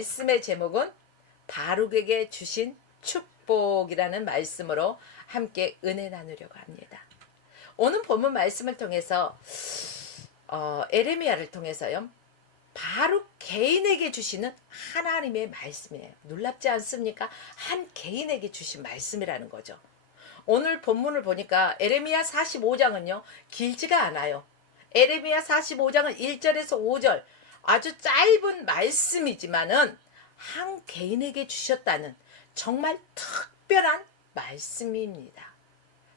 말씀의 제목은 바룩에게 주신 축복이라는 말씀으로 함께 은혜 나누려고 합니다. 오늘 본문 말씀을 통해서 에레미야를 통해서요, 바룩 개인에게 주시는 하나님의 말씀이에요. 놀랍지 않습니까? 한 개인에게 주신 말씀이라는 거죠. 오늘 본문을 보니까 에레미야 45장은요 길지가 않아요. 에레미야 45장은 1절에서 5절 아주 짧은 말씀이지만은 한 개인에게 주셨다는 정말 특별한 말씀입니다.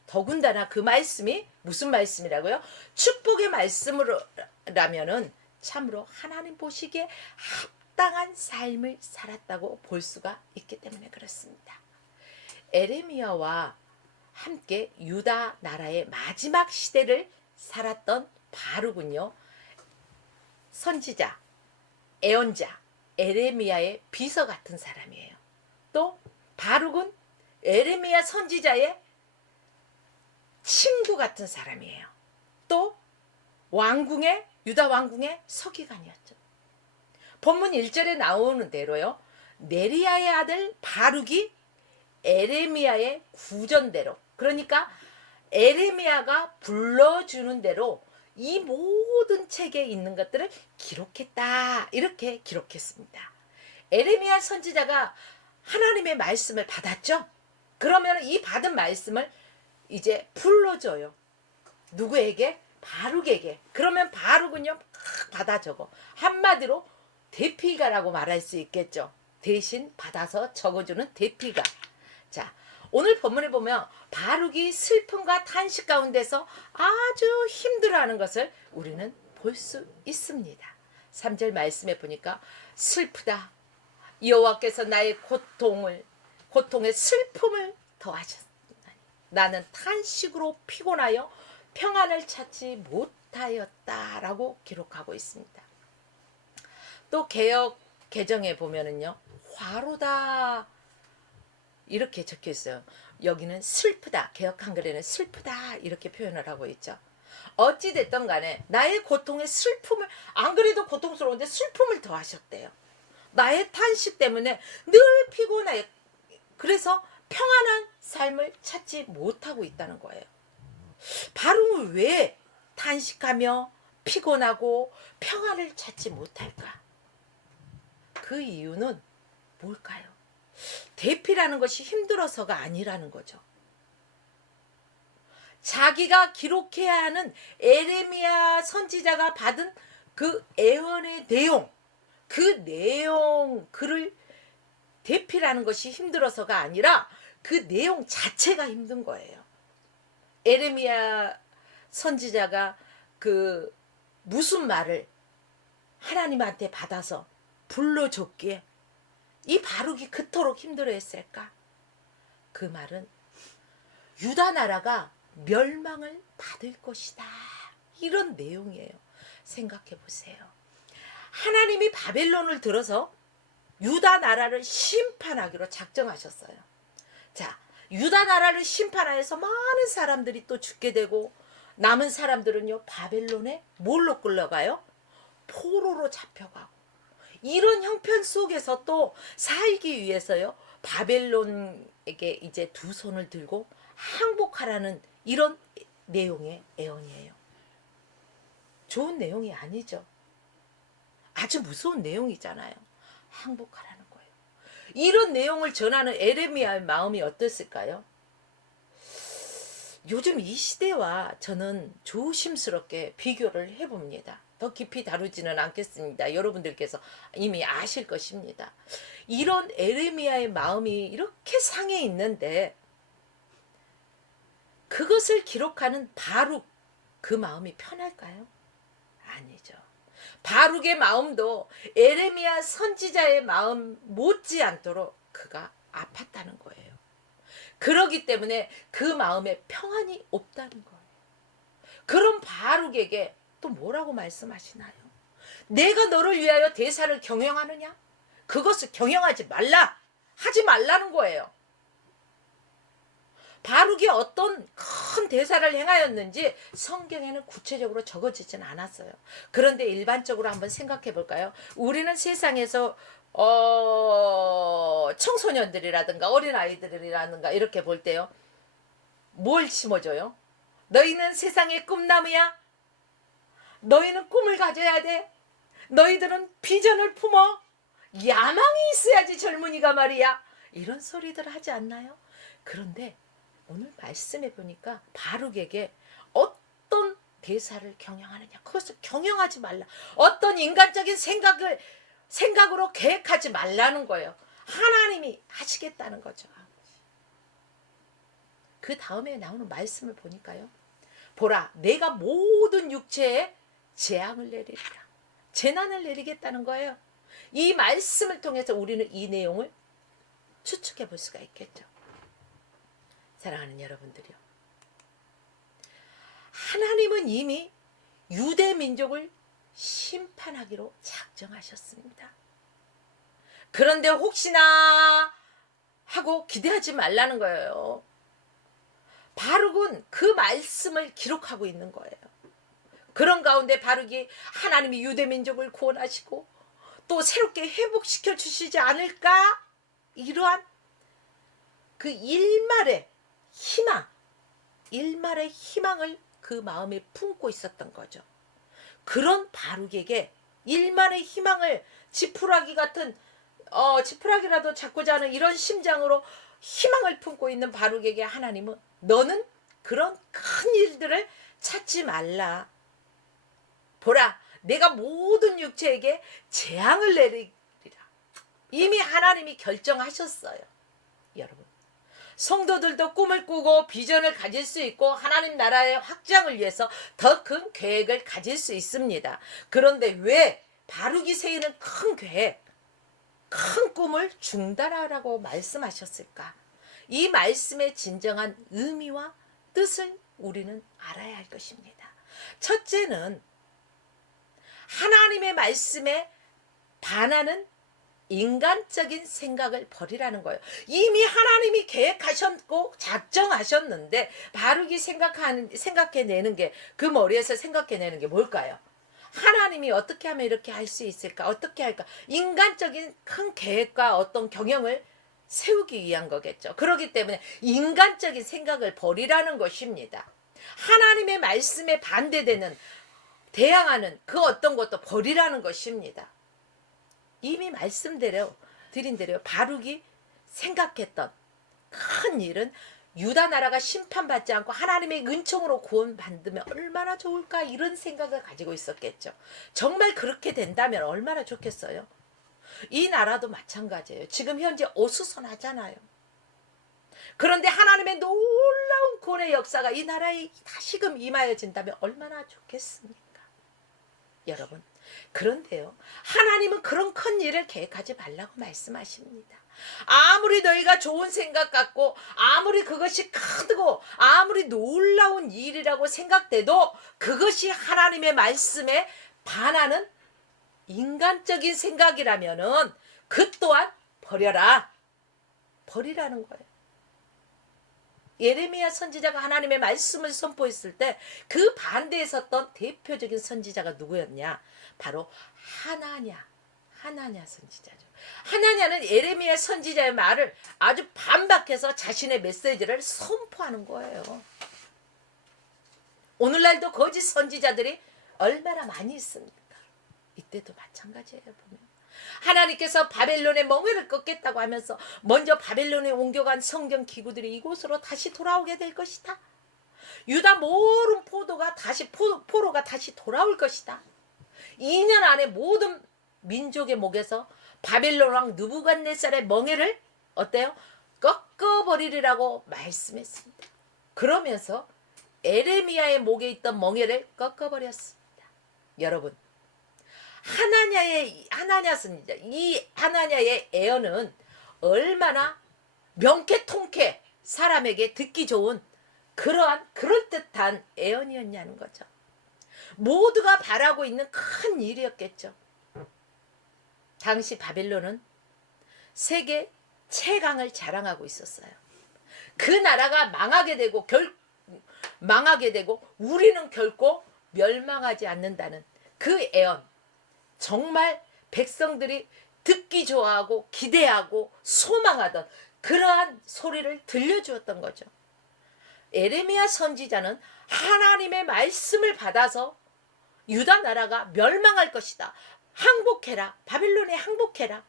더군다나 그 말씀이 무슨 말씀이라고요? 축복의 말씀으로라면은 참으로 하나님 보시기에 합당한 삶을 살았다고 볼 수가 있기 때문에 그렇습니다. 에레미야와 함께 유다 나라의 마지막 시대를 살았던 바룩은요, 선지자, 예언자, 에레미야의 비서 같은 사람이에요. 또 바룩은 에레미야 선지자의 친구 같은 사람이에요. 또 왕궁의 유다 왕궁의 서기관이었죠. 본문 1절에 나오는 대로요, 네리야의 아들 바룩이 에레미야의 구전대로, 그러니까 에레미야가 불러주는 대로 이 모든 책에 있는 것들을 기록했다, 이렇게 기록했습니다. 에레미야 선지자가 하나님의 말씀을 받았죠. 그러면 이 받은 말씀을 이제 불러줘요. 누구에게? 바룩에게. 그러면 바룩은요 받아 적어. 한마디로 대필가라고 말할 수 있겠죠. 대신 받아서 적어주는 대필가. 자, 오늘 본문에 보면 바룩이 슬픔과 탄식 가운데서 아주 힘들어하는 것을 우리는 볼 수 있습니다. 3절 말씀에 보니까 슬프다. 여호와께서 나의 고통의 슬픔을 더하셨나니 나는 탄식으로 피곤하여 평안을 찾지 못하였다라고 기록하고 있습니다. 또 개역 개정에 보면은요, 화로다 이렇게 적혀 있어요. 여기는 슬프다. 개역 한글에는 슬프다 이렇게 표현을 하고 있죠. 어찌 됐든 간에 나의 고통의 슬픔을, 안 그래도 고통스러운데 슬픔을 더하셨대요. 나의 탄식 때문에 늘 피곤해. 그래서 평안한 삶을 찾지 못하고 있다는 거예요. 바룩은 왜 탄식하며 피곤하고 평안을 찾지 못할까? 그 이유는 뭘까요? 대피라는 것이 힘들어서가 아니라는 거죠. 자기가 기록해야 하는 에레미야 선지자가 받은 그 예언의 내용, 그 내용 글을 대피라는 것이 힘들어서가 아니라 그 내용 자체가 힘든 거예요. 에레미야 선지자가 그 무슨 말을 하나님한테 받아서 불러줬기에 이 바룩이 그토록 힘들어했을까? 그 말은 유다 나라가 멸망을 받을 것이다, 이런 내용이에요. 생각해 보세요. 하나님이 바벨론을 들어서 유다 나라를 심판하기로 작정하셨어요. 자, 유다 나라를 심판하여서 많은 사람들이 또 죽게 되고, 남은 사람들은요 바벨론에 뭘로 끌려가요? 포로로 잡혀가고, 이런 형편 속에서 또 살기 위해서요 바벨론에게 이제 두 손을 들고 항복하라는 이런 내용의 예언이에요. 좋은 내용이 아니죠. 아주 무서운 내용이잖아요. 항복하라는 거예요. 이런 내용을 전하는 에레미야의 마음이 어땠을까요? 요즘 이 시대와 저는 조심스럽게 비교를 해봅니다. 더 깊이 다루지는 않겠습니다. 여러분들께서 이미 아실 것입니다. 이런 에레미야의 마음이 이렇게 상해 있는데 그것을 기록하는 바룩, 그 마음이 편할까요? 아니죠. 바룩의 마음도 에레미야 선지자의 마음 못지않도록 그가 아팠다는 거예요. 그러기 때문에 그 마음에 평안이 없다는 거예요. 그런 바룩에게 또 뭐라고 말씀하시나요? 내가 너를 위하여 대사를 경영하느냐? 그것을 경영하지 말라. 하지 말라는 거예요. 바룩이 어떤 큰 대사를 행하였는지 성경에는 구체적으로 적어지진 않았어요. 그런데 일반적으로 한번 생각해 볼까요? 우리는 세상에서 청소년들이라든가 어린아이들이라든가 이렇게 볼 때요. 뭘 심어줘요? 너희는 세상의 꿈나무야. 너희는 꿈을 가져야 돼. 너희들은 비전을 품어. 야망이 있어야지 젊은이가 말이야. 이런 소리들 하지 않나요? 그런데 오늘 말씀해 보니까 바룩에게 어떤 대사를 경영하느냐. 그것을 경영하지 말라. 어떤 인간적인 생각으로 계획하지 말라는 거예요. 하나님이 하시겠다는 거죠. 그 다음에 나오는 말씀을 보니까요. 보라, 내가 모든 육체에 재앙을 내리리라. 재난을 내리겠다는 거예요. 이 말씀을 통해서 우리는 이 내용을 추측해 볼 수가 있겠죠. 사랑하는 여러분들이요. 하나님은 이미 유대 민족을 심판하기로 작정하셨습니다. 그런데 혹시나 하고 기대하지 말라는 거예요. 바룩은 그 말씀을 기록하고 있는 거예요. 그런 가운데 바룩이 하나님이 유대 민족을 구원하시고 또 새롭게 회복시켜 주시지 않을까? 이러한 그 일말의 희망을 그 마음에 품고 있었던 거죠. 그런 바룩에게 일말의 희망을 지푸라기 같은 지푸라기라도 잡고자 하는 이런 심장으로 희망을 품고 있는 바룩에게 하나님은 너는 그런 큰 일들을 찾지 말라. 보라, 내가 모든 육체에게 재앙을 내리리라. 이미 하나님이 결정하셨어요. 여러분, 성도들도 꿈을 꾸고 비전을 가질 수 있고 하나님 나라의 확장을 위해서 더 큰 계획을 가질 수 있습니다. 그런데 왜 바룩이 세우는 큰 계획, 큰 꿈을 중단하라고 말씀하셨을까? 이 말씀의 진정한 의미와 뜻을 우리는 알아야 할 것입니다. 첫째는 하나님의 말씀에 반하는 인간적인 생각을 버리라는 거예요. 이미 하나님이 계획하셨고 작정하셨는데 바룩이 생각해내는 게, 그 머리에서 생각해내는 게 뭘까요? 하나님이 어떻게 하면 이렇게 할 수 있을까? 어떻게 할까? 인간적인 큰 계획과 어떤 경영을 세우기 위한 거겠죠. 그렇기 때문에 인간적인 생각을 버리라는 것입니다. 하나님의 말씀에 반대되는, 대항하는 그 어떤 것도 버리라는 것입니다. 이미 드린 대로 바룩이 생각했던 큰 일은 유다 나라가 심판받지 않고 하나님의 은총으로 구원받으면 얼마나 좋을까, 이런 생각을 가지고 있었겠죠. 정말 그렇게 된다면 얼마나 좋겠어요. 이 나라도 마찬가지예요. 지금 현재 어수선하잖아요. 그런데 하나님의 놀라운 구원의 역사가 이 나라에 다시금 임하여진다면 얼마나 좋겠습니까? 여러분, 그런데요, 하나님은 그런 큰 일을 계획하지 말라고 말씀하십니다. 아무리 너희가 좋은 생각 갖고 아무리 그것이 크고 아무리 놀라운 일이라고 생각돼도 그것이 하나님의 말씀에 반하는 인간적인 생각이라면은 그 또한 버리라는 거예요. 예레미야 선지자가 하나님의 말씀을 선포했을 때 그 반대에 섰던 대표적인 선지자가 누구였냐? 바로 하나냐 선지자죠. 하나냐는 예레미야 선지자의 말을 아주 반박해서 자신의 메시지를 선포하는 거예요. 오늘날도 거짓 선지자들이 얼마나 많이 있습니까? 이때도 마찬가지예요. 보면 하나님께서 바벨론의 멍에를 꺾겠다고 하면서 먼저 바벨론에 옮겨간 성경 기구들이 이곳으로 다시 돌아오게 될 것이다. 유다 모든 포로가 다시 돌아올 것이다. 2년 안에 모든 민족의 목에서 바벨론 왕 느부갓네살의 멍에를 꺾어버리리라고 말씀했습니다. 그러면서 에레미야의 목에 있던 멍에를 꺾어버렸습니다. 여러분, 하나냐 선지자, 이 하나냐의 예언은 얼마나 명쾌통쾌 사람에게 듣기 좋은 그러한 그럴듯한 예언이었냐는 거죠. 모두가 바라고 있는 큰 일이었겠죠. 당시 바벨론은 세계 최강을 자랑하고 있었어요. 그 나라가 망하게 되고 우리는 결코 멸망하지 않는다는 그 예언, 정말 백성들이 듣기 좋아하고 기대하고 소망하던 그러한 소리를 들려주었던 거죠. 에레미야 선지자는 하나님의 말씀을 받아서 유다 나라가 멸망할 것이다. 항복해라. 바벨론에 항복해라.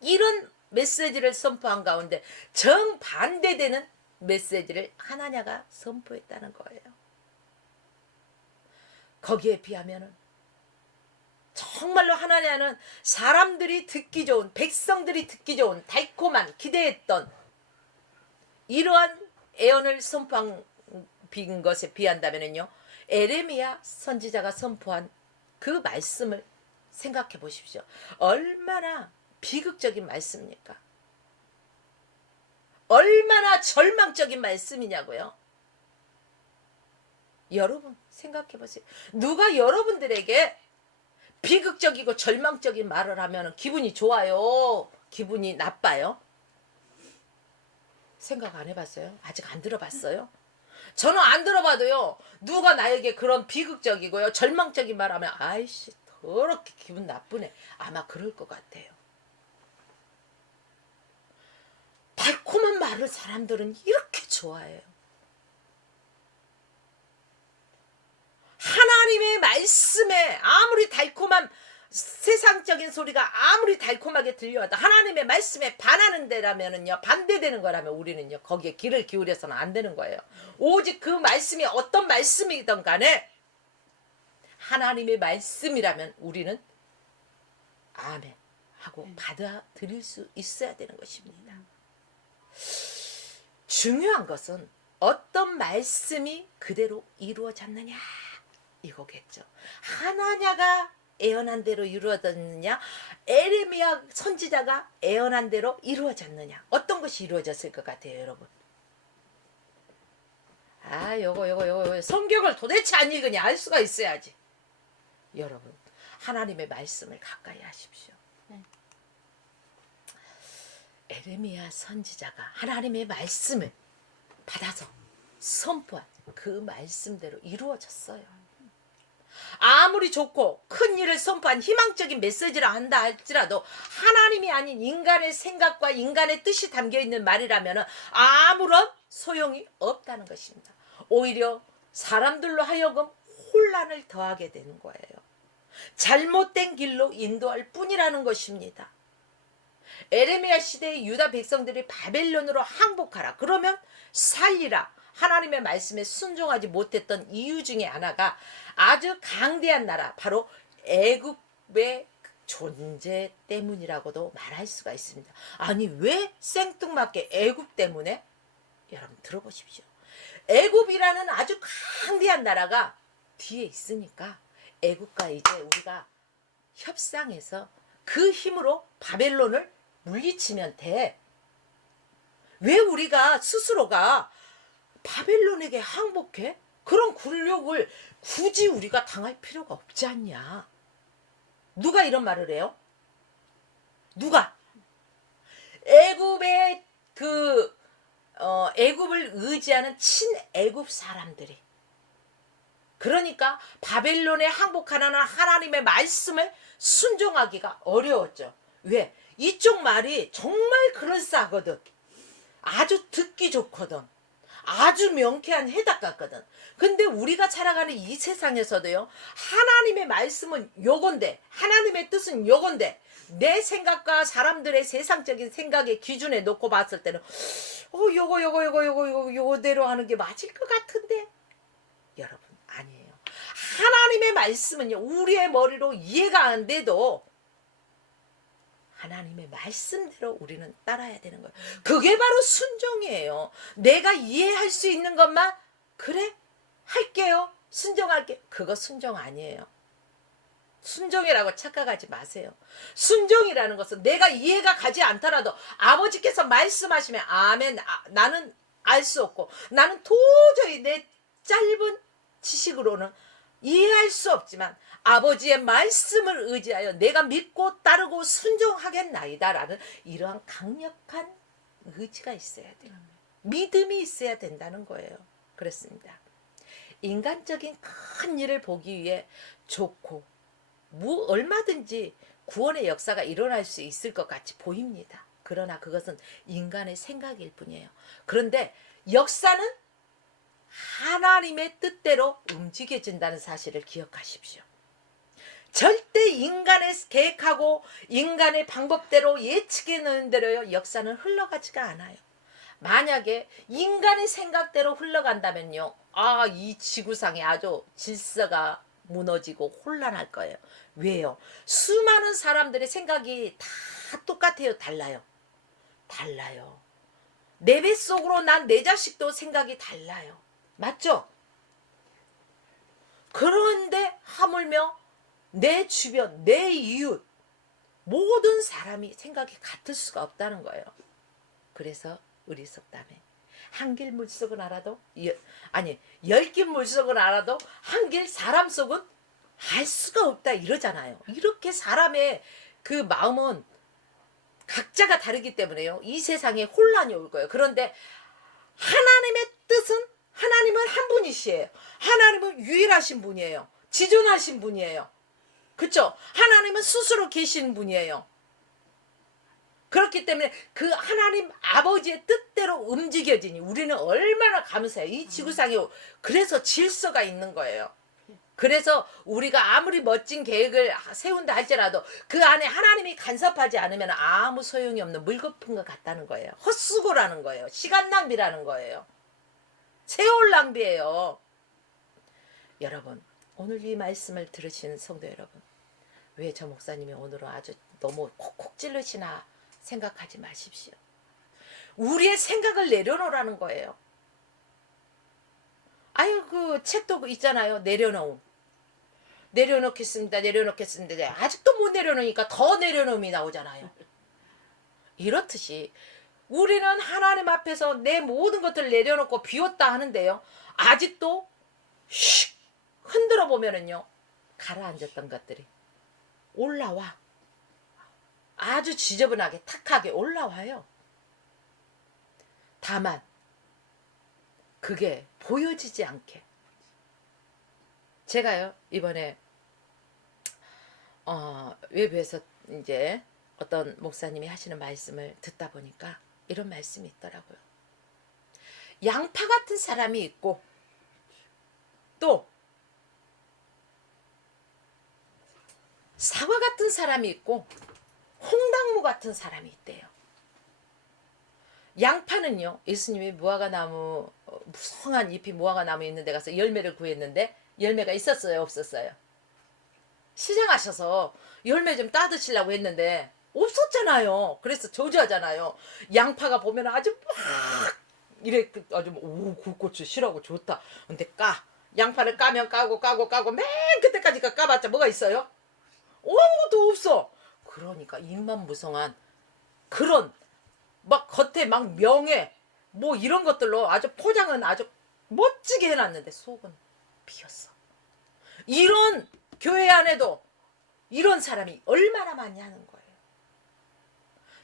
이런 메시지를 선포한 가운데 정반대되는 메시지를 하나냐가 선포했다는 거예요. 거기에 비하면은 정말로 하나냐는 사람들이 듣기 좋은, 백성들이 듣기 좋은 달콤한 기대했던 이러한 예언을 선포한 것에 비한다면요, 에레미야 선지자가 선포한 그 말씀을 생각해 보십시오. 얼마나 비극적인 말씀입니까? 얼마나 절망적인 말씀이냐고요. 여러분 생각해 보세요. 누가 여러분들에게 비극적이고 절망적인 말을 하면 기분이 좋아요? 기분이 나빠요? 생각 안 해봤어요? 아직 안 들어봤어요? 저는 안 들어봐도요, 누가 나에게 그런 비극적이고요 절망적인 말 하면 아이씨 더럽게 기분 나쁘네, 아마 그럴 것 같아요. 달콤한 말을 사람들은 이렇게 좋아해요. 하나님의 말씀에 아무리 달콤한 세상적인 소리가 아무리 달콤하게 들려와도 하나님의 말씀에 반하는 데라면은요, 반대되는 거라면 우리는요 거기에 귀를 기울여서는 안 되는 거예요. 오직 그 말씀이 어떤 말씀이든 간에 하나님의 말씀이라면 우리는 아멘 하고 받아들일 수 있어야 되는 것입니다. 중요한 것은 어떤 말씀이 그대로 이루어졌느냐 이거겠죠. 하나냐가 예언한 대로 이루어졌느냐, 에레미야 선지자가 예언한 대로 이루어졌느냐, 어떤 것이 이루어졌을 것 같아요, 여러분? 요거 성경을 도대체 안 읽으냐 알 수가 있어야지. 여러분, 하나님의 말씀을 가까이 하십시오. 에레미야 선지자가 하나님의 말씀을 받아서 선포한 그 말씀대로 이루어졌어요. 아무리 좋고 큰 일을 선포한 희망적인 메시지라 한다 할지라도 하나님이 아닌 인간의 생각과 인간의 뜻이 담겨있는 말이라면 아무런 소용이 없다는 것입니다. 오히려 사람들로 하여금 혼란을 더하게 되는 거예요. 잘못된 길로 인도할 뿐이라는 것입니다. 에레미야 시대의 유다 백성들이 바벨론으로 항복하라, 그러면 살리라, 하나님의 말씀에 순종하지 못했던 이유 중에 하나가 아주 강대한 나라, 바로 애굽의 존재 때문이라고도 말할 수가 있습니다. 아니 왜 생뚱맞게 애굽 때문에? 여러분 들어보십시오. 애굽이라는 아주 강대한 나라가 뒤에 있으니까 애굽과 이제 우리가 협상해서 그 힘으로 바벨론을 물리치면 돼. 왜 우리가 스스로가 바벨론에게 항복해? 그런 굴욕을 굳이 우리가 당할 필요가 없지 않냐? 누가 이런 말을 해요? 누가? 애굽의 애굽을 의지하는 친애굽 사람들이. 그러니까 바벨론에 항복하라는 하나님의 말씀을 순종하기가 어려웠죠. 왜? 이쪽 말이 정말 그럴싸하거든. 아주 듣기 좋거든. 아주 명쾌한 해답 같거든. 근데 우리가 살아가는 이 세상에서도요, 하나님의 말씀은 요건데, 하나님의 뜻은 요건데, 내 생각과 사람들의 세상적인 생각의 기준에 놓고 봤을 때는 요거대로 하는 게 맞을 것 같은데, 여러분 아니에요. 하나님의 말씀은요, 우리의 머리로 이해가 안 돼도 하나님의 말씀대로 우리는 따라야 되는 거예요. 그게 바로 순종이에요. 내가 이해할 수 있는 것만 그래 할게요, 순종할게, 그거 순종 아니에요. 순종이라고 착각하지 마세요. 순종이라는 것은 내가 이해가 가지 않더라도 아버지께서 말씀하시면 아멘, 나는 알 수 없고 나는 도저히 내 짧은 지식으로는 이해할 수 없지만 아버지의 말씀을 의지하여 내가 믿고 따르고 순종하겠나이다라는 이러한 강력한 의지가 있어야 돼요. 믿음이 있어야 된다는 거예요. 그렇습니다. 인간적인 큰 일을 보기 위해 좋고 얼마든지 구원의 역사가 일어날 수 있을 것 같이 보입니다. 그러나 그것은 인간의 생각일 뿐이에요. 그런데 역사는 하나님의 뜻대로 움직여진다는 사실을 기억하십시오. 절대 인간의 계획하고 인간의 방법대로 예측해 놓은 대로 역사는 흘러가지가 않아요. 만약에 인간의 생각대로 흘러간다면요, 이 지구상에 아주 질서가 무너지고 혼란할 거예요. 왜요? 수많은 사람들의 생각이 다 똑같아요? 달라요? 달라요. 내 뱃속으로 난 내 자식도 생각이 달라요. 맞죠? 그런데 하물며 내 주변, 내 이웃, 모든 사람이 생각이 같을 수가 없다는 거예요. 그래서 우리 속담에 한 길 물속은 알아도 열 길 물속은 알아도 한 길 사람 속은 알 수가 없다 이러잖아요. 이렇게 사람의 그 마음은 각자가 다르기 때문에요. 이 세상에 혼란이 올 거예요. 그런데 하나님의 뜻은 하나님은 한 분이시에요. 하나님은 유일하신 분이에요. 지존하신 분이에요. 그렇죠? 하나님은 스스로 계신 분이에요. 그렇기 때문에 그 하나님 아버지의 뜻대로 움직여지니 우리는 얼마나 감사해요. 이 지구상에 그래서 질서가 있는 거예요. 그래서 우리가 아무리 멋진 계획을 세운다 할지라도 그 안에 하나님이 간섭하지 않으면 아무 소용이 없는 물거품 것 같다는 거예요. 헛수고라는 거예요. 시간 낭비라는 거예요. 세월 낭비예요. 여러분, 오늘 이 말씀을 들으신 성도 여러분, 왜 저 목사님이 오늘은 아주 너무 콕콕 찔르시나 생각하지 마십시오. 우리의 생각을 내려놓으라는 거예요. 아유, 그 책도 있잖아요. 내려놓음. 내려놓겠습니다. 내려놓겠습니다. 아직도 못 내려놓으니까 더 내려놓음이 나오잖아요. 이렇듯이 우리는 하나님 앞에서 내 모든 것들을 내려놓고 비웠다 하는데요. 아직도 슉 흔들어 보면은요. 가라앉았던 것들이 올라와. 아주 지저분하게 탁하게 올라와요. 다만 그게 보여지지 않게. 제가요 이번에 외부에서 이제 어떤 목사님이 하시는 말씀을 듣다 보니까 이런 말씀이 있더라고요. 양파 같은 사람이 있고 또 사과 같은 사람이 있고 홍당무 같은 사람이 있대요. 양파는요, 예수님이 무화과나무 무성한 잎이 무화과나무 있는 데 가서 열매를 구했는데 열매가 있었어요, 없었어요? 시장하셔서 열매 좀 따드시려고 했는데 없었잖아요. 그래서 저주하잖아요. 양파가 보면 아주 막 이래 아주 오 굵고추 실하고 좋다. 근데 양파를 까면 까고 맨 끝에까지 까봤자 뭐가 있어요? 아무것도 없어. 그러니까 입만 무성한 그런 막 겉에 막 명예 뭐 이런 것들로 아주 포장은 아주 멋지게 해놨는데 속은 비었어. 이런 교회 안에도 이런 사람이 얼마나 많이 하는 거예요.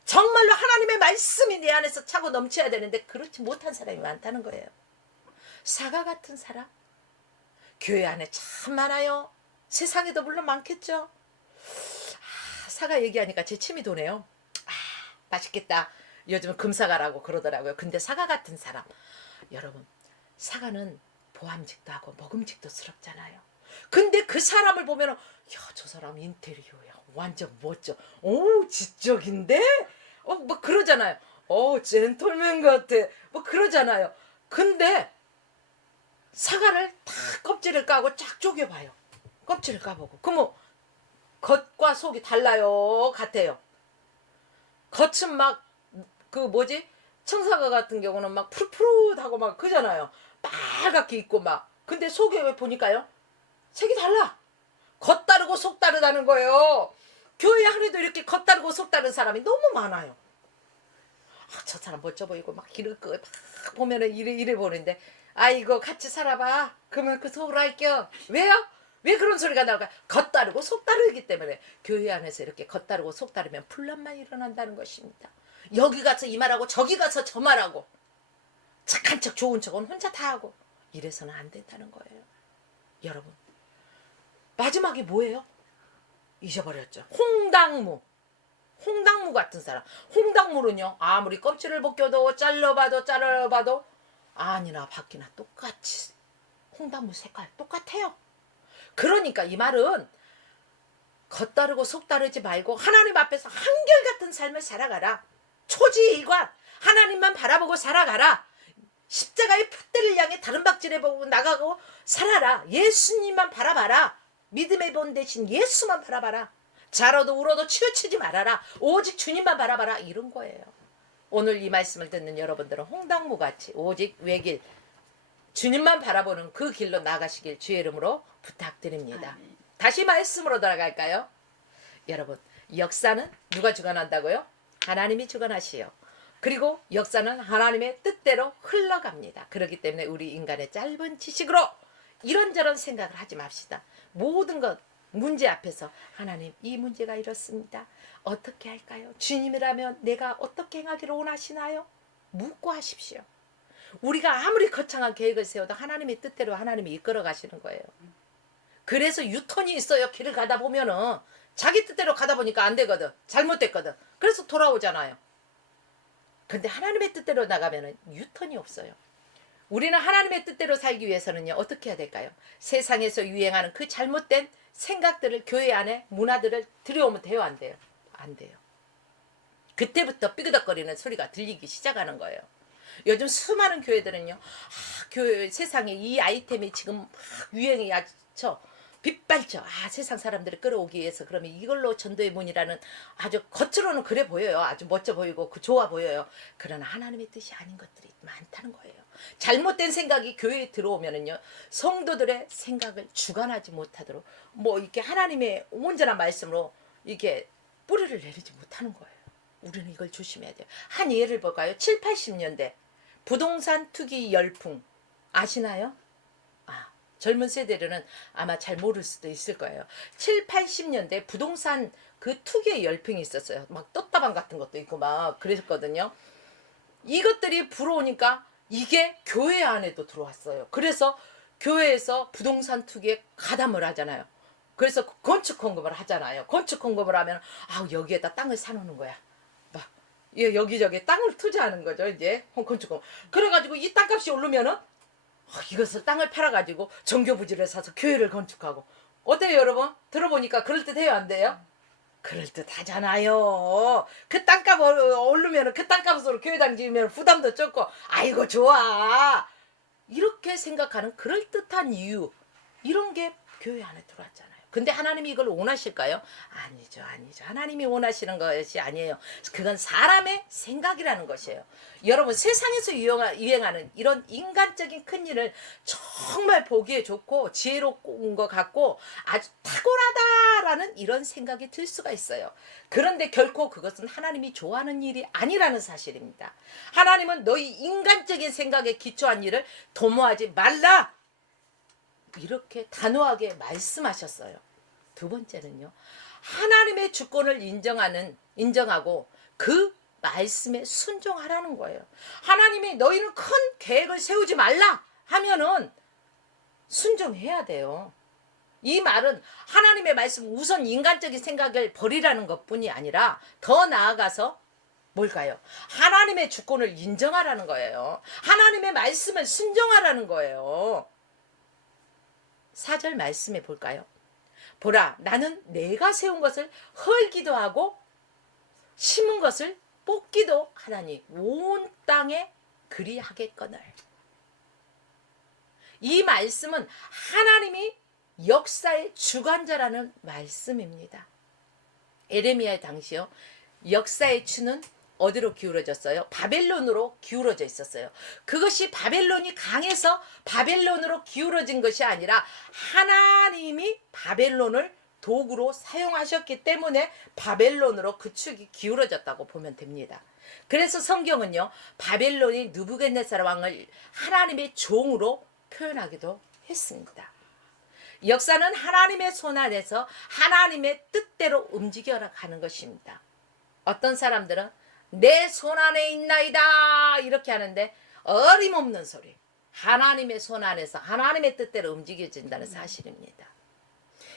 정말로 하나님의 말씀이 내 안에서 차고 넘쳐야 되는데 그렇지 못한 사람이 많다는 거예요. 사과 같은 사람 교회 안에 참 많아요. 세상에도 물론 많겠죠. 사과 얘기하니까 제 침이 도네요. 맛있겠다. 요즘 금사과라고 그러더라고요. 근데 사과 같은 사람, 여러분, 사과는 보암직도 하고 먹음직도 스럽잖아요. 근데 그 사람을 보면 야, 저 사람 인테리어야 완전 멋져. 오, 지적인데? 뭐 그러잖아요. 젠틀맨 같아. 뭐 그러잖아요. 근데 사과를 다 껍질을 까고 쫙 쪼개봐요. 껍질을 까보고. 그럼 겉과 속이 달라요? 같아요? 겉은 막 그 뭐지? 청사과 같은 경우는 막 푸릇푸릇하고 막 그잖아요. 빨갛게 있고 막. 근데 속에 왜 보니까요? 색이 달라. 겉 다르고 속 다르다는 거예요. 교회 안에도 이렇게 겉 다르고 속 다른 사람이 너무 많아요. 저 사람 멋져 보이고 막 이럴 거 막 보면은 이래 보는데 아이고 같이 살아봐. 그러면 그 속으로 할게요. 왜요? 왜 그런 소리가 나올까? 겉 다르고 속 다르기 때문에 교회 안에서 이렇게 겉 다르고 속 다르면 분란만 일어난다는 것입니다. 여기 가서 이 말하고 저기 가서 저 말하고 착한 척 좋은 척은 혼자 다 하고 이래서는 안 된다는 거예요. 여러분 마지막에 뭐예요? 잊어버렸죠. 홍당무. 홍당무 같은 사람. 홍당무는요, 아무리 껍질을 벗겨도 잘라봐도 아니나 밖이나 똑같이 홍당무 색깔 똑같아요. 그러니까 이 말은 겉다르고 속다르지 말고 하나님 앞에서 한결같은 삶을 살아가라. 초지일관 하나님만 바라보고 살아가라. 십자가의 풋대를 향해 다른 박질해 보고 나가고 살아라. 예수님만 바라봐라. 믿음의 본 대신 예수만 바라봐라. 자라도 울어도 치우치지 말아라. 오직 주님만 바라봐라. 이런 거예요. 오늘 이 말씀을 듣는 여러분들은 홍당무같이 오직 외길 주님만 바라보는 그 길로 나가시길 주의 이름으로 부탁드립니다. 아멘. 다시 말씀으로 돌아갈까요? 여러분, 역사는 누가 주관한다고요? 하나님이 주관하시오. 그리고 역사는 하나님의 뜻대로 흘러갑니다. 그렇기 때문에 우리 인간의 짧은 지식으로 이런저런 생각을 하지 맙시다. 모든 것 문제 앞에서 하나님, 이 문제가 이렇습니다. 어떻게 할까요? 주님이라면 내가 어떻게 행하기를 원하시나요? 묻고 하십시오. 우리가 아무리 거창한 계획을 세워도 하나님의 뜻대로 하나님이 이끌어 가시는 거예요. 그래서 유턴이 있어요. 길을 가다 보면은 자기 뜻대로 가다 보니까 안 되거든. 잘못됐거든. 그래서 돌아오잖아요. 근데 하나님의 뜻대로 나가면은 유턴이 없어요. 우리는 하나님의 뜻대로 살기 위해서는요, 어떻게 해야 될까요? 세상에서 유행하는 그 잘못된 생각들을 교회 안에 문화들을 들여오면 돼요, 안 돼요? 안 돼요. 그때부터 삐그덕거리는 소리가 들리기 시작하는 거예요. 요즘 수많은 교회들은요, 교회 세상에 이 아이템이 지금 막 유행이 아주 빗발쳐. 세상 사람들을 끌어오기 위해서 그러면 이걸로 전도의 문이라는 아주 겉으로는 그래 보여요. 아주 멋져 보이고 좋아 보여요. 그러나 하나님의 뜻이 아닌 것들이 많다는 거예요. 잘못된 생각이 교회에 들어오면은요, 성도들의 생각을 주관하지 못하도록 이렇게 하나님의 온전한 말씀으로 이렇게 뿌리를 내리지 못하는 거예요. 우리는 이걸 조심해야 돼요. 한 예를 볼까요? 7, 80년대 부동산 투기 열풍 아시나요? 젊은 세대들은 아마 잘 모를 수도 있을 거예요. 7, 80년대 부동산 그 투기의 열풍이 있었어요. 막 떴다방 같은 것도 있고 막 그랬거든요. 이것들이 불어오니까 이게 교회 안에도 들어왔어요. 그래서 교회에서 부동산 투기에 가담을 하잖아요. 그래서 건축 공급을 하잖아요. 건축 공급을 하면 여기에다 땅을 사놓는 거야. 막 여기저기 땅을 투자하는 거죠. 이제 건축 공급. 그래가지고 이 땅값이 오르면은 이것을 땅을 팔아가지고 정교부지를 사서 교회를 건축하고. 어때요, 여러분? 들어보니까 그럴듯해요, 안 돼요? 그럴듯하잖아요. 그 땅값 오르면 그 땅값으로 교회당 지으면 부담도 적고 아이고 좋아. 이렇게 생각하는 그럴듯한 이유, 이런 게 교회 안에 들어왔잖아요. 근데 하나님이 이걸 원하실까요? 아니죠. 하나님이 원하시는 것이 아니에요. 그건 사람의 생각이라는 것이에요. 여러분, 세상에서 유행하는 이런 인간적인 큰 일을 정말 보기에 좋고 지혜로운 것 같고 아주 탁월하다라는 이런 생각이 들 수가 있어요. 그런데 결코 그것은 하나님이 좋아하는 일이 아니라는 사실입니다. 하나님은 너희 인간적인 생각에 기초한 일을 도모하지 말라, 이렇게 단호하게 말씀하셨어요. 두 번째는요, 하나님의 주권을 인정하고 그 말씀에 순종하라는 거예요. 하나님이 너희는 큰 계획을 세우지 말라 하면은 순종해야 돼요. 이 말은 하나님의 말씀, 우선 인간적인 생각을 버리라는 것뿐이 아니라 더 나아가서 뭘까요? 하나님의 주권을 인정하라는 거예요. 하나님의 말씀을 순종하라는 거예요. 4절 말씀해 볼까요? 보라, 나는 내가 세운 것을 헐기도 하고 심은 것을 뽑기도 하나니 온 땅에 그리하겠거늘. 이 말씀은 하나님이 역사의 주관자라는 말씀입니다. 에레미야 당시요, 역사의 추는 어디로 기울어졌어요? 바벨론으로 기울어져 있었어요. 그것이 바벨론이 강해서 바벨론으로 기울어진 것이 아니라 하나님이 바벨론을 도구로 사용하셨기 때문에 바벨론으로 그 축이 기울어졌다고 보면 됩니다. 그래서 성경은요, 바벨론이 느부갓네살 왕을 하나님의 종으로 표현하기도 했습니다. 역사는 하나님의 손 안에서 하나님의 뜻대로 움직여 가는 것입니다. 어떤 사람들은 내 손 안에 있나이다 이렇게 하는데 어림없는 소리. 하나님의 손 안에서 하나님의 뜻대로 움직여진다는 사실입니다.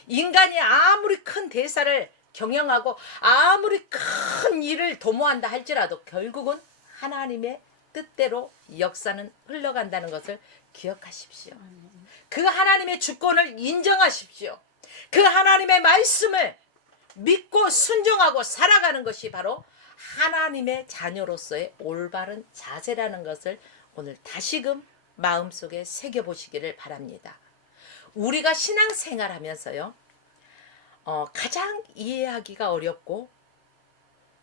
인간이 아무리 큰 대사를 경영하고 아무리 큰 일을 도모한다 할지라도 결국은 하나님의 뜻대로 역사는 흘러간다는 것을 기억하십시오. 그 하나님의 주권을 인정하십시오. 그 하나님의 말씀을 믿고 순종하고 살아가는 것이 바로 하나님의 자녀로서의 올바른 자세라는 것을 오늘 다시금 마음속에 새겨보시기를 바랍니다. 우리가 신앙생활 하면서요, 가장 이해하기가 어렵고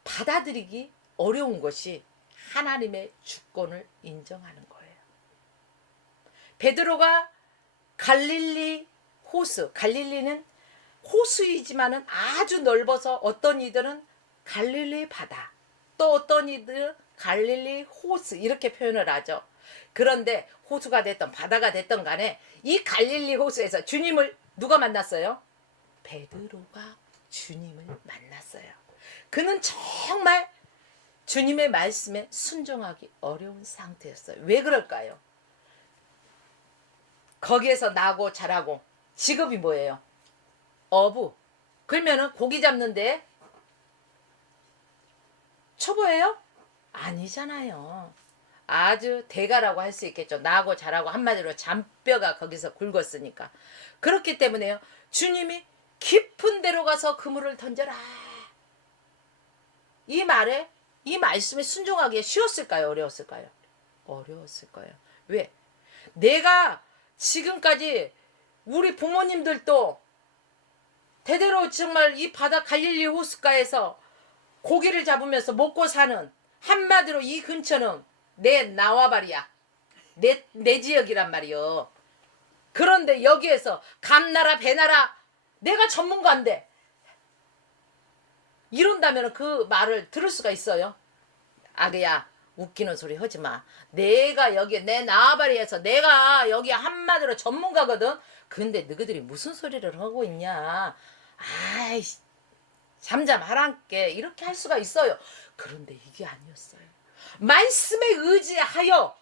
받아들이기 어려운 것이 하나님의 주권을 인정하는 거예요. 베드로가 갈릴리 호수, 갈릴리는 호수이지만은 아주 넓어서 어떤 이들은 갈릴리 바다, 또 어떤 이들은 갈릴리 호수 이렇게 표현을 하죠. 그런데 호수가 됐던 바다가 됐던 간에 이 갈릴리 호수에서 주님을 누가 만났어요? 베드로가 주님을 만났어요. 그는 정말 주님의 말씀에 순종하기 어려운 상태였어요. 왜 그럴까요? 거기에서 나고 자라고 직업이 뭐예요? 어부. 그러면은 고기 잡는데 초보예요? 아니잖아요. 아주 대가라고 할 수 있겠죠. 나고 자라고 한마디로 잔뼈가 거기서 굵었으니까. 그렇기 때문에요. 주님이 깊은 데로 가서 그물을 던져라. 이 말에 이 말씀에 순종하기에 쉬웠을까요? 어려웠을까요? 어려웠을 거예요. 왜? 내가 지금까지 우리 부모님들도 대대로 정말 이 바다 갈릴리 호숫가에서 고기를 잡으면서 먹고 사는, 한마디로 이 근처는 내 나와바리야. 내 지역이란 말이요. 그런데 여기에서 감나라 배나라 내가 전문가인데 이런다면 그 말을 들을 수가 있어요? 아그야 웃기는 소리 하지 마. 내가 여기 내 나와바리에서 내가 여기 한마디로 전문가거든. 근데 너희들이 무슨 소리를 하고 있냐. 아이씨 잠잠하란께 이렇게 할 수가 있어요. 그런데 이게 아니었어요. 말씀에 의지하여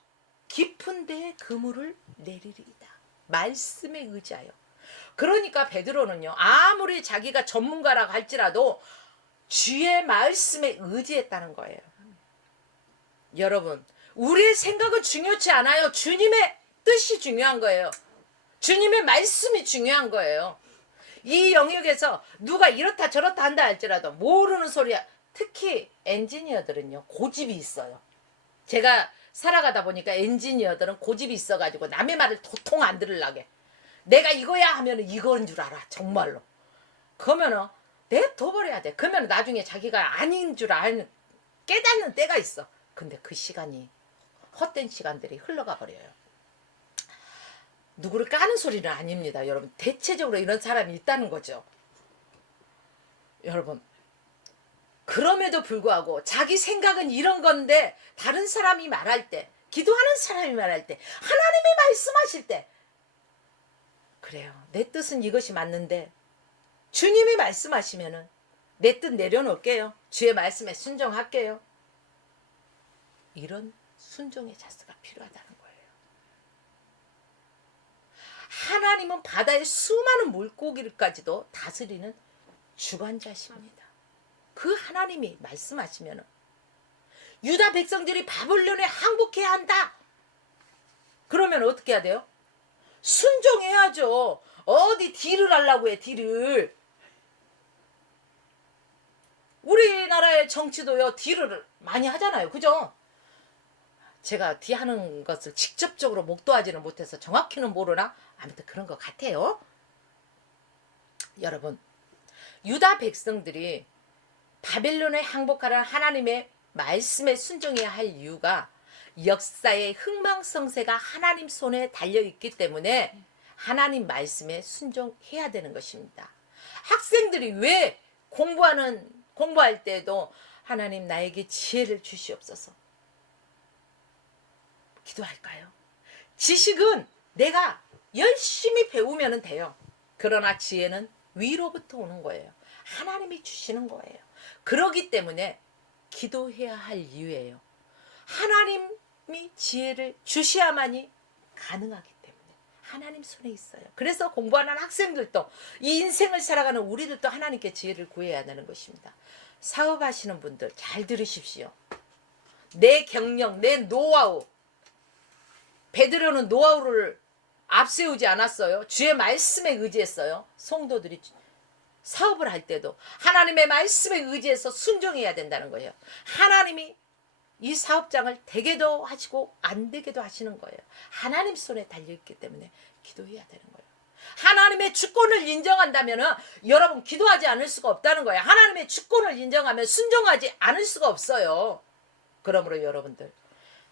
깊은 데에 그물을 내리리이다. 말씀에 의지하여. 그러니까 베드로는요, 아무리 자기가 전문가라고 할지라도 주의 말씀에 의지했다는 거예요. 여러분, 우리의 생각은 중요치 않아요. 주님의 뜻이 중요한 거예요. 주님의 말씀이 중요한 거예요. 이 영역에서 누가 이렇다 저렇다 한다 할지라도 모르는 소리야. 특히 엔지니어들은요, 고집이 있어요. 제가 살아가다 보니까 엔지니어들은 고집이 있어가지고 남의 말을 도통 안 들으려게. 내가 이거야 하면은 이거인 줄 알아. 정말로. 그러면은 냅둬버려야 돼. 그러면 나중에 자기가 아닌 줄 아는 깨닫는 때가 있어. 근데 그 시간이 헛된 시간들이 흘러가 버려요. 누구를 까는 소리는 아닙니다. 여러분, 대체적으로 이런 사람이 있다는 거죠. 여러분, 그럼에도 불구하고 자기 생각은 이런 건데 다른 사람이 말할 때, 기도하는 사람이 말할 때, 하나님이 말씀하실 때, 그래요. 내 뜻은 이것이 맞는데 주님이 말씀하시면은 내 뜻 내려놓을게요. 주의 말씀에 순종할게요. 이런 순종의 자세가 필요하다는 거예요. 하나님은 바다의 수많은 물고기까지도 다스리는 주관자십니다. 그 하나님이 말씀하시면은 유다 백성들이 바벨론에 항복해야 한다. 그러면 어떻게 해야 돼요? 순종해야죠. 어디 딜을 하려고 해, 딜을. 우리나라의 정치도요, 딜을 많이 하잖아요. 그죠? 제가 딜하는 것을 직접적으로 목도하지는 못해서 정확히는 모르나? 아무튼 그런 것 같아요. 여러분, 유다 백성들이 바벨론에 항복하라 하나님의 말씀에 순종해야 할 이유가 역사의 흥망성쇠가 하나님 손에 달려있기 때문에 하나님 말씀에 순종해야 되는 것입니다. 학생들이 왜 공부할 때도 하나님 나에게 지혜를 주시옵소서 기도할까요? 지식은 내가 열심히 배우면 돼요. 그러나 지혜는 위로부터 오는 거예요. 하나님이 주시는 거예요. 그러기 때문에 기도해야 할 이유예요. 하나님이 지혜를 주셔야만이 가능하기 때문에 하나님 손에 있어요. 그래서 공부하는 학생들도 이 인생을 살아가는 우리들도 하나님께 지혜를 구해야 되는 것입니다. 사업하시는 분들 잘 들으십시오. 내 경력, 내 노하우, 베드로는 노하우를 앞세우지 않았어요. 주의 말씀에 의지했어요. 성도들이 사업을 할 때도 하나님의 말씀에 의지해서 순종해야 된다는 거예요. 하나님이 이 사업장을 되게도 하시고 안 되게도 하시는 거예요. 하나님 손에 달려있기 때문에 기도해야 되는 거예요. 하나님의 주권을 인정한다면 여러분 기도하지 않을 수가 없다는 거예요. 하나님의 주권을 인정하면 순종하지 않을 수가 없어요. 그러므로 여러분들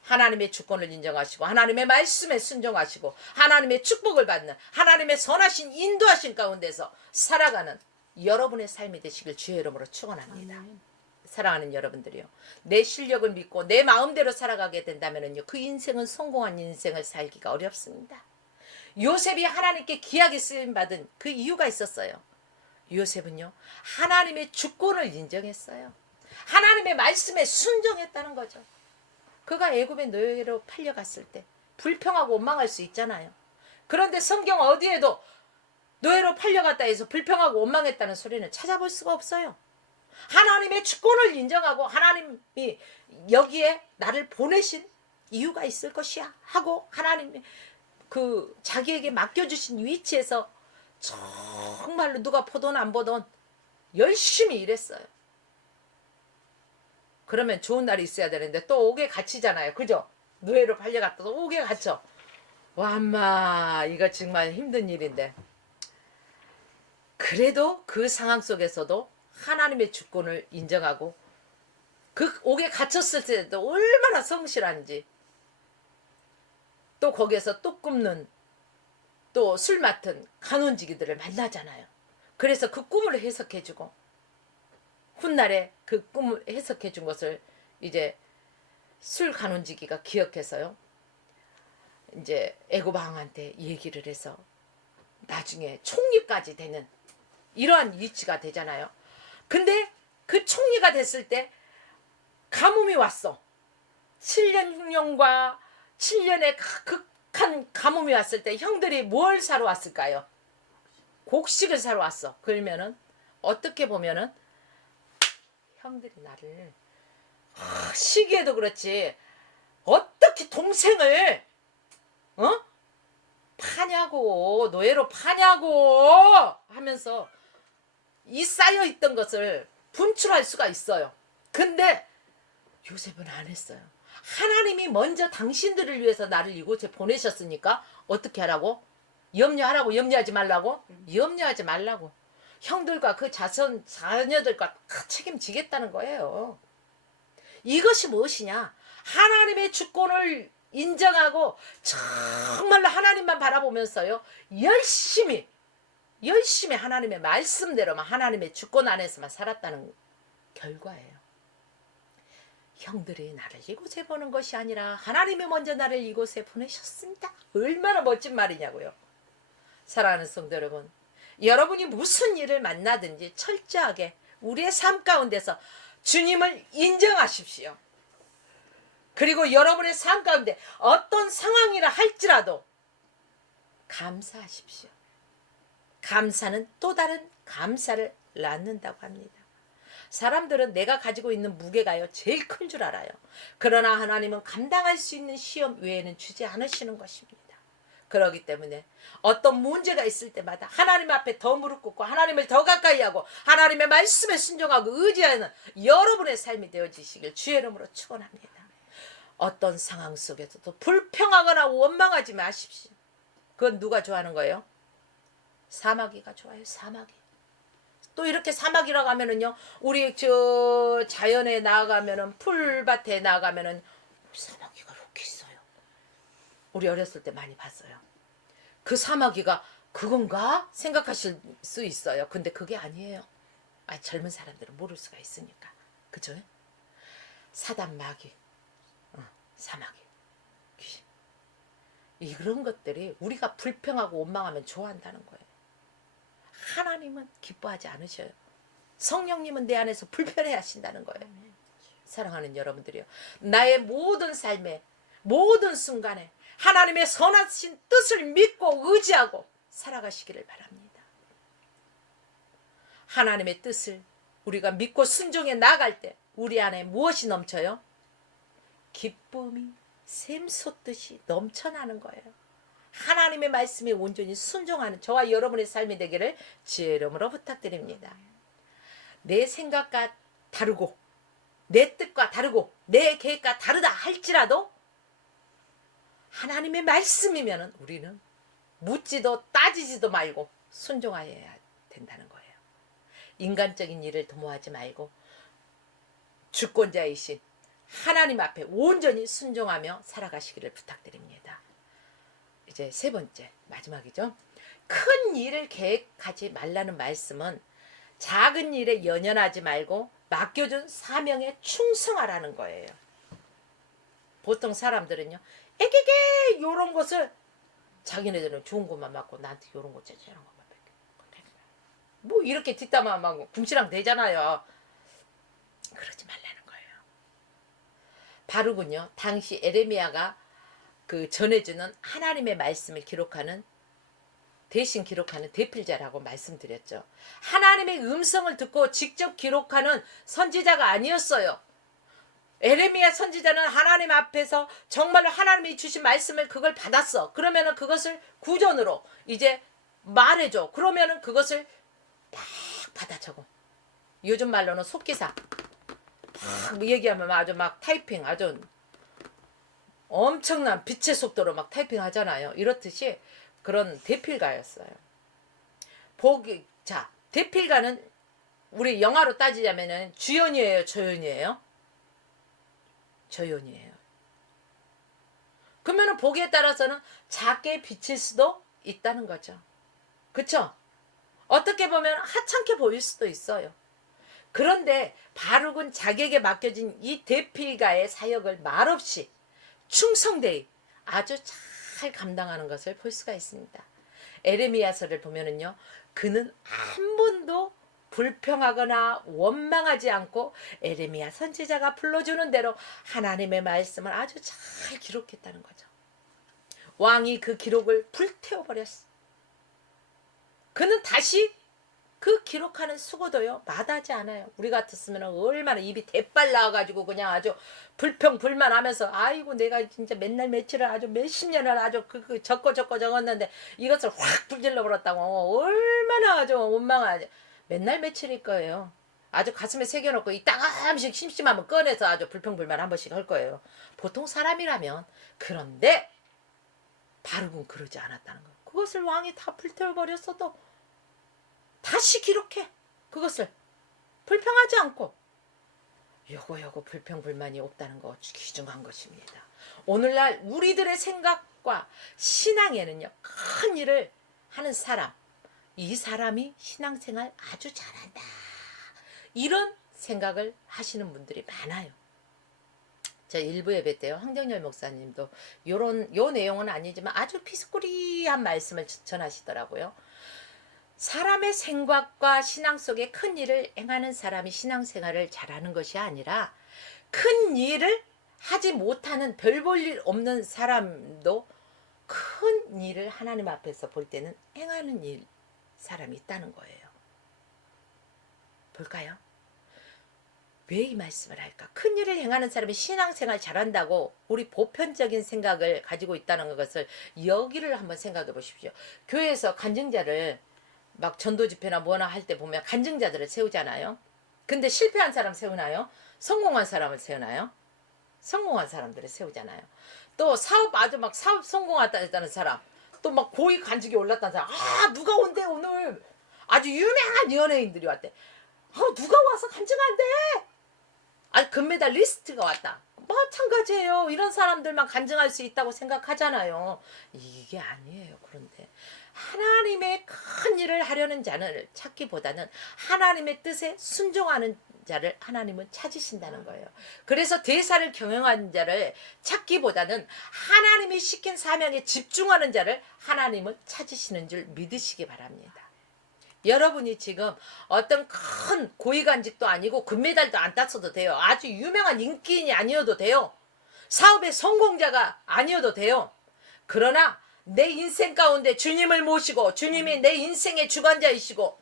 하나님의 주권을 인정하시고 하나님의 말씀에 순종하시고 하나님의 축복을 받는 하나님의 선하신 인도하신 가운데서 살아가는 여러분의 삶이 되시길 주의 이름으로 축원합니다. 사랑하는 여러분들이요, 내 실력을 믿고 내 마음대로 살아가게 된다면요 그 인생은 성공한 인생을 살기가 어렵습니다. 요셉이 하나님께 귀하게 쓰임받은 그 이유가 있었어요. 요셉은요 하나님의 주권을 인정했어요. 하나님의 말씀에 순종했다는 거죠. 그가 애굽의 노예로 팔려갔을 때 불평하고 원망할 수 있잖아요. 그런데 성경 어디에도 노예로 팔려갔다 해서 불평하고 원망했다는 소리는 찾아볼 수가 없어요. 하나님의 주권을 인정하고 하나님이 여기에 나를 보내신 이유가 있을 것이야 하고 하나님이 그 자기에게 맡겨주신 위치에서 정말로 누가 보던 안 보던 열심히 일했어요. 그러면 좋은 날이 있어야 되는데 또 옥에 갇히잖아요. 그죠? 노예로 팔려갔다 또 옥에 갇혀. 와, 엄마 이거 정말 힘든 일인데 그래도 그 상황 속에서도 하나님의 주권을 인정하고 그 옥에 갇혔을 때도 얼마나 성실한지, 또 거기에서 또 굽는 또 술 맡은 간원지기들을 만나잖아요. 그래서 그 꿈을 해석해주고 훗날에 그 꿈을 해석해준 것을 이제 술 간원지기가 기억해서요 이제 애굽 왕한테 얘기를 해서 나중에 총리까지 되는 이러한 위치가 되잖아요. 근데 그 총리가 됐을 때 가뭄이 왔어. 7년 흉년과 7년의 극한 가뭄이 왔을 때 형들이 뭘 사러 왔을까요? 곡식을 사러 왔어. 그러면은 어떻게 보면은 형들이 나를 시기에도 그렇지 어떻게 동생을 파냐고, 노예로 파냐고 하면서 이 쌓여있던 것을 분출할 수가 있어요. 근데 요셉은 안 했어요. 하나님이 먼저 당신들을 위해서 나를 이곳에 보내셨으니까 어떻게 하라고? 염려하라고? 염려하지 말라고? 염려하지 말라고. 형들과 그 자녀들과 책임지겠다는 거예요. 이것이 무엇이냐? 하나님의 주권을 인정하고 정말로 하나님만 바라보면서요 열심히 하나님의 말씀대로만 하나님의 주권 안에서만 살았다는 결과예요. 형들이 나를 이곳에 보는 것이 아니라 하나님이 먼저 나를 이곳에 보내셨습니다. 얼마나 멋진 말이냐고요. 사랑하는 성도 여러분, 여러분이 무슨 일을 만나든지 철저하게 우리의 삶 가운데서 주님을 인정하십시오. 그리고 여러분의 삶 가운데 어떤 상황이라 할지라도 감사하십시오. 감사는 또 다른 감사를 낳는다고 합니다. 사람들은 내가 가지고 있는 무게가요 제일 큰 줄 알아요. 그러나 하나님은 감당할 수 있는 시험 외에는 주지 않으시는 것입니다. 그렇기 때문에 어떤 문제가 있을 때마다 하나님 앞에 더 무릎 꿇고 하나님을 더 가까이 하고 하나님의 말씀에 순종하고 의지하는 여러분의 삶이 되어지시길 주의 이름으로 축원합니다. 어떤 상황 속에서도 불평하거나 원망하지 마십시오. 그건 누가 좋아하는 거예요? 사마귀가 좋아요. 사마귀. 또 이렇게 사마귀라고 하면은요, 우리 저 자연에 나아가면은 풀밭에 나아가면은 사마귀가 이렇게 있어요. 우리 어렸을 때 많이 봤어요. 그 사마귀가 그건가 생각하실 수 있어요. 근데 그게 아니에요. 젊은 사람들은 모를 수가 있으니까. 그죠? 사단 마귀, 사마귀, 귀신. 이런 것들이 우리가 불평하고 원망하면 좋아한다는 거예요. 하나님은 기뻐하지 않으셔요. 성령님은 내 안에서 불편해 하신다는 거예요. 사랑하는 여러분들이요, 나의 모든 삶에 모든 순간에 하나님의 선하신 뜻을 믿고 의지하고 살아가시기를 바랍니다. 하나님의 뜻을 우리가 믿고 순종해 나갈 때 우리 안에 무엇이 넘쳐요? 기쁨이 샘솟듯이 넘쳐나는 거예요. 하나님의 말씀에 온전히 순종하는 저와 여러분의 삶이 되기를 주의 이름으로 부탁드립니다. 내 생각과 다르고 내 뜻과 다르고 내 계획과 다르다 할지라도 하나님의 말씀이면 우리는 묻지도 따지지도 말고 순종하여야 된다는 거예요. 인간적인 일을 도모하지 말고 주권자이신 하나님 앞에 온전히 순종하며 살아가시기를 부탁드립니다. 이제 세 번째 마지막이죠. 큰 일을 계획하지 말라는 말씀은 작은 일에 연연하지 말고 맡겨준 사명에 충성하라는 거예요. 보통 사람들은요, 에게게 요런 것을 자기네들은 좋은 것만 맡고 나한테 요런 거 저런 것만 맡겨. 뭐 이렇게 뒷담화 하고 궁시랑 되잖아요. 그러지 말라는 거예요. 바룩은요, 당시 에레미야가 그 전해주는 하나님의 말씀을 기록하는 대신 기록하는 대필자라고 말씀드렸죠. 하나님의 음성을 듣고 직접 기록하는 선지자가 아니었어요. 에레미야 선지자는 하나님 앞에서 정말로 하나님이 주신 말씀을 그걸 받았어. 그러면은 그것을 구전으로 이제 말해줘. 그러면은 그것을 막 받아 적어. 요즘 말로는 속기사. 막 얘기하면 아주 막 타이핑 아주 엄청난 빛의 속도로 막 타이핑 하잖아요. 이렇듯이 그런 대필가였어요. 자, 대필가는 우리 영화로 따지자면은 주연이에요, 조연이에요? 조연이에요. 그러면은 보기에 따라서는 작게 비칠 수도 있다는 거죠. 그쵸? 어떻게 보면 하찮게 보일 수도 있어요. 그런데 바룩은 자기에게 맡겨진 이 대필가의 사역을 말없이 충성되이 아주 잘 감당하는 것을 볼 수가 있습니다. 에레미야서를 보면은요, 그는 한 번도 불평하거나 원망하지 않고 에레미야 선지자가 불러주는 대로 하나님의 말씀을 아주 잘 기록했다는 거죠. 왕이 그 기록을 불태워버렸어. 그는 다시 그 기록하는 수고도요 마다하지 않아요. 우리 같았으면 얼마나 입이 대빨 나와가지고 그냥 아주 불평불만하면서 아이고 내가 진짜 맨날 며칠을 아주 몇십 년을 아주 적고 적었는데 이것을 확 불질러 버렸다고 얼마나 아주 원망하지. 맨날 며칠일 거예요. 아주 가슴에 새겨놓고 이따금씩 심심하면 꺼내서 아주 불평불만 한 번씩 할 거예요. 보통 사람이라면. 그런데 바룩은 그러지 않았다는 거예요. 그것을 왕이 다 불태워버렸어도 다시 기록해. 그것을 불평하지 않고 요거 불평불만이 없다는 거 귀중한 것입니다. 오늘날 우리들의 생각과 신앙에는요 큰 일을 하는 사람, 이 사람이 신앙생활 아주 잘한다 이런 생각을 하시는 분들이 많아요. 저 일부 예배 때요 황정열 목사님도 요 내용은 아니지만 아주 피스꾸리한 말씀을 전하시더라고요. 사람의 생각과 신앙 속에 큰 일을 행하는 사람이 신앙생활을 잘하는 것이 아니라 큰 일을 하지 못하는 별 볼 일 없는 사람도 큰 일을 하나님 앞에서 볼 때는 행하는 사람이 있다는 거예요. 볼까요? 왜 이 말씀을 할까? 큰 일을 행하는 사람이 신앙생활 잘한다고 우리 보편적인 생각을 가지고 있다는 것을 여기를 한번 생각해 보십시오. 교회에서 간증자를 막 전도 집회나 뭐나 할 때 보면 간증자들을 세우잖아요. 근데 실패한 사람 세우나요? 성공한 사람을 세우나요? 성공한 사람들을 세우잖아요. 또 사업 아주 막 사업 성공했다는 사람, 또 막 고위 관직에 올랐다는 사람, 아 누가 온대 오늘 아주 유명한 연예인들이 왔대. 아 누가 와서 간증한대? 아 금메달 리스트가 왔다. 마찬가지예요. 이런 사람들만 간증할 수 있다고 생각하잖아요. 이게 아니에요. 그런데 하나님의 큰 일을 하려는 자를 찾기보다는 하나님의 뜻에 순종하는 자를 하나님은 찾으신다는 거예요. 그래서 대사를 경영하는 자를 찾기보다는 하나님이 시킨 사명에 집중하는 자를 하나님은 찾으시는 줄 믿으시기 바랍니다. 여러분이 지금 어떤 큰 고위관직도 아니고 금메달도 안 땄어도 돼요. 아주 유명한 인기인이 아니어도 돼요. 사업의 성공자가 아니어도 돼요. 그러나 내 인생 가운데 주님을 모시고 주님이 내 인생의 주관자이시고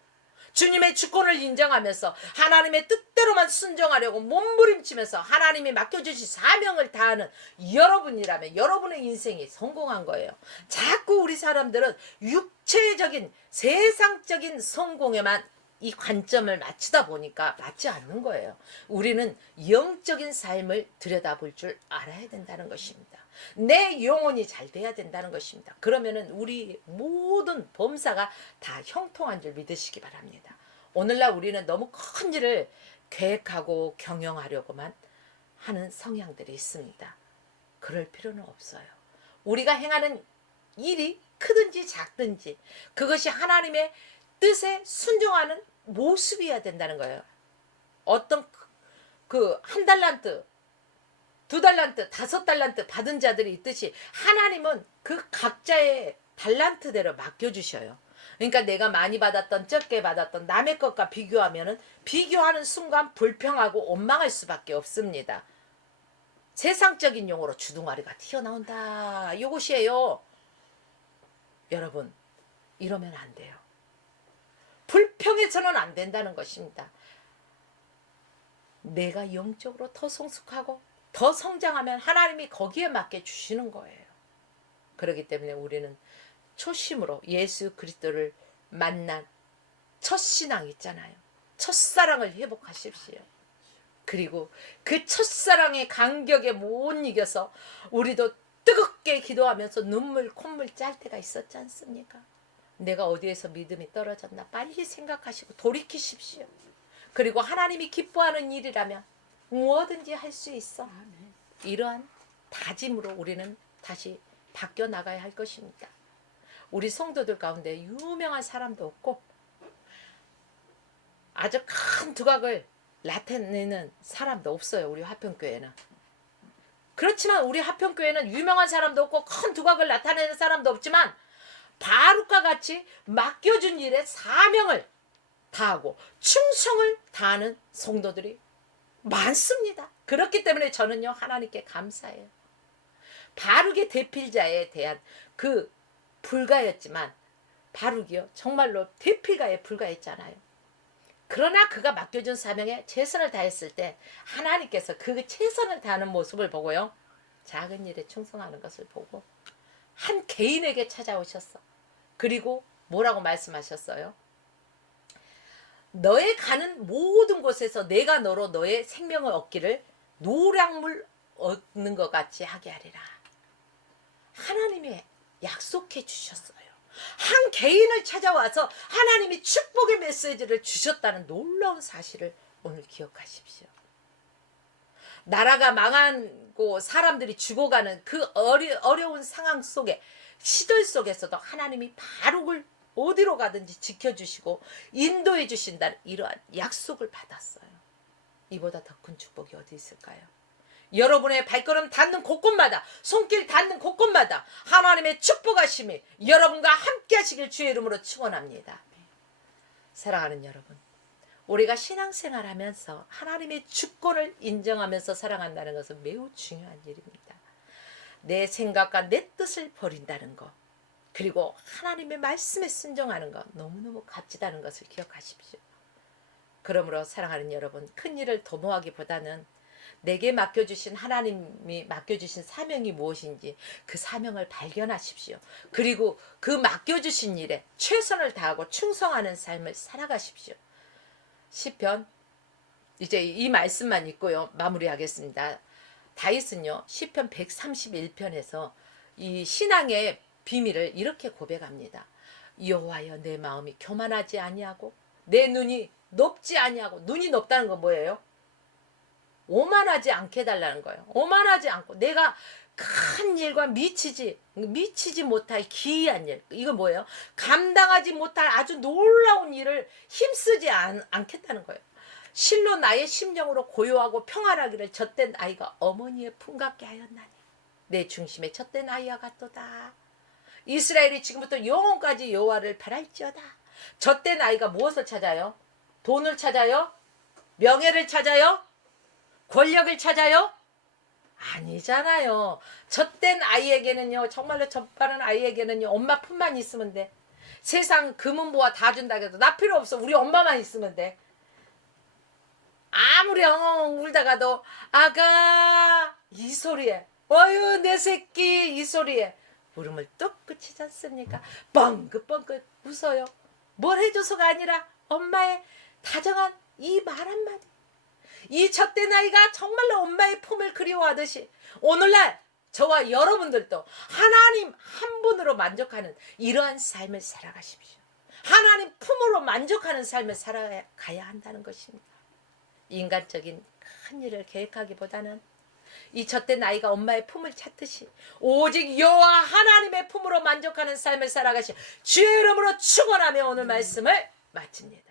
주님의 주권을 인정하면서 하나님의 뜻대로만 순종하려고 몸부림치면서 하나님이 맡겨주신 사명을 다하는 여러분이라면 여러분의 인생이 성공한 거예요. 자꾸 우리 사람들은 육체적인 세상적인 성공에만 이 관점을 맞추다 보니까 맞지 않는 거예요. 우리는 영적인 삶을 들여다볼 줄 알아야 된다는 것입니다. 내 영혼이 잘 돼야 된다는 것입니다. 그러면은 우리 모든 범사가 다 형통한 줄 믿으시기 바랍니다. 오늘날 우리는 너무 큰 일을 계획하고 경영하려고만 하는 성향들이 있습니다. 그럴 필요는 없어요. 우리가 행하는 일이 크든지 작든지 그것이 하나님의 뜻에 순종하는 모습이어야 된다는 거예요. 어떤 한 달란트, 2달란트, 5달란트 받은 자들이 있듯이 하나님은 그 각자의 달란트대로 맡겨주셔요. 그러니까 내가 많이 받았던 적게 받았던 남의 것과 비교하면은 비교하는 순간 불평하고 원망할 수밖에 없습니다. 세상적인 용어로 주둥아리가 튀어나온다. 이것이에요. 여러분 이러면 안 돼요. 불평해서는 안 된다는 것입니다. 내가 영적으로 더 성숙하고 더 성장하면 하나님이 거기에 맞게 주시는 거예요. 그렇기 때문에 우리는 초심으로 예수 그리스도를 만난 첫 신앙 있잖아요. 첫사랑을 회복하십시오. 그리고 그 첫사랑의 간격에 못 이겨서 우리도 뜨겁게 기도하면서 눈물 콧물 짤 때가 있었지 않습니까? 내가 어디에서 믿음이 떨어졌나 빨리 생각하시고 돌이키십시오. 그리고 하나님이 기뻐하는 일이라면 뭐든지 할 수 있어. 이러한 다짐으로 우리는 다시 바뀌어 나가야 할 것입니다. 우리 성도들 가운데 유명한 사람도 없고 아주 큰 두각을 나타내는 사람도 없어요. 우리 화평교회는. 그렇지만 우리 화평교회는 유명한 사람도 없고 큰 두각을 나타내는 사람도 없지만 바룩과 같이 맡겨준 일에 사명을 다하고 충성을 다하는 성도들이 많습니다. 그렇기 때문에 저는요 하나님께 감사해요. 바룩의 대필자에 대한 그 불가였지만 바룩이요 정말로 대필가에 불과했잖아요. 그러나 그가 맡겨준 사명에 최선을 다했을 때 하나님께서 그 최선을 다하는 모습을 보고요 작은 일에 충성하는 것을 보고 한 개인에게 찾아오셨어. 그리고 뭐라고 말씀하셨어요? 너의 가는 모든 곳에서 내가 너로 너의 생명을 얻기를 노량물 얻는 것 같이 하게 하리라. 하나님이 약속해 주셨어요. 한 개인을 찾아와서 하나님이 축복의 메시지를 주셨다는 놀라운 사실을 오늘 기억하십시오. 나라가 망하고 사람들이 죽어가는 그 어려운 상황 속에 시절 속에서도 하나님이 바룩을 어디로 가든지 지켜주시고 인도해 주신다는 이러한 약속을 받았어요. 이보다 더 큰 축복이 어디 있을까요? 여러분의 발걸음 닿는 곳곳마다 손길 닿는 곳곳마다 하나님의 축복하심이 여러분과 함께 하시길 주의 이름으로 축원합니다. 사랑하는 여러분, 우리가 신앙생활하면서 하나님의 주권을 인정하면서 살아간다는 것은 매우 중요한 일입니다. 내 생각과 내 뜻을 버린다는 것, 그리고 하나님의 말씀에 순종하는 것 너무너무 값지다는 것을 기억하십시오. 그러므로 사랑하는 여러분, 큰 일을 도모하기보다는 내게 맡겨주신 하나님이 맡겨주신 사명이 무엇인지 그 사명을 발견하십시오. 그리고 그 맡겨주신 일에 최선을 다하고 충성하는 삶을 살아가십시오. 시편 이제 이 말씀만 읽고요 마무리하겠습니다. 다윗은요 시편 131편에서 이 신앙의 비밀을 이렇게 고백합니다. 여호와여 내 마음이 교만하지 아니하고 내 눈이 높지 아니하고 눈이 높다는 건 뭐예요? 오만하지 않게 해달라는 거예요. 오만하지 않고 내가 큰 일과 미치지 못할 기이한 일 이거 뭐예요? 감당하지 못할 아주 놀라운 일을 힘쓰지 않겠다는 거예요. 실로 나의 심령으로 고요하고 평안하기를 젖된 아이가 어머니의 품 같게 하였나니 내 중심에 젖된 아이와 같도다. 이스라엘이 지금부터 영원까지 여호와를 바랄지어다. 젖된 아이가 무엇을 찾아요? 돈을 찾아요? 명예를 찾아요? 권력을 찾아요? 아니잖아요. 젖된 아이에게는요, 정말로 젖바른 아이에게는요, 엄마 품만 있으면 돼. 세상 금은보화 다 준다 해도 나 필요 없어. 우리 엄마만 있으면 돼. 아무리 엉엉 울다가도 아가 이 소리에 어유 내 새끼 이 소리에 울음을 뚝 그치지 않습니까? 뻥긋뻥긋 웃어요. 뭘 해줘서가 아니라 엄마의 다정한 이 말 한마디. 이 젖된 아이가 정말로 엄마의 품을 그리워하듯이 오늘날 저와 여러분들도 하나님 한 분으로 만족하는 이러한 삶을 살아가십시오. 하나님 품으로 만족하는 삶을 살아가야 한다는 것입니다. 인간적인 큰 일을 계획하기보다는 이 젖된 아이가 엄마의 품을 찾듯이 오직 여호와 하나님의 품으로 만족하는 삶을 살아가시 주의 이름으로 축원하며 오늘 말씀을 마칩니다.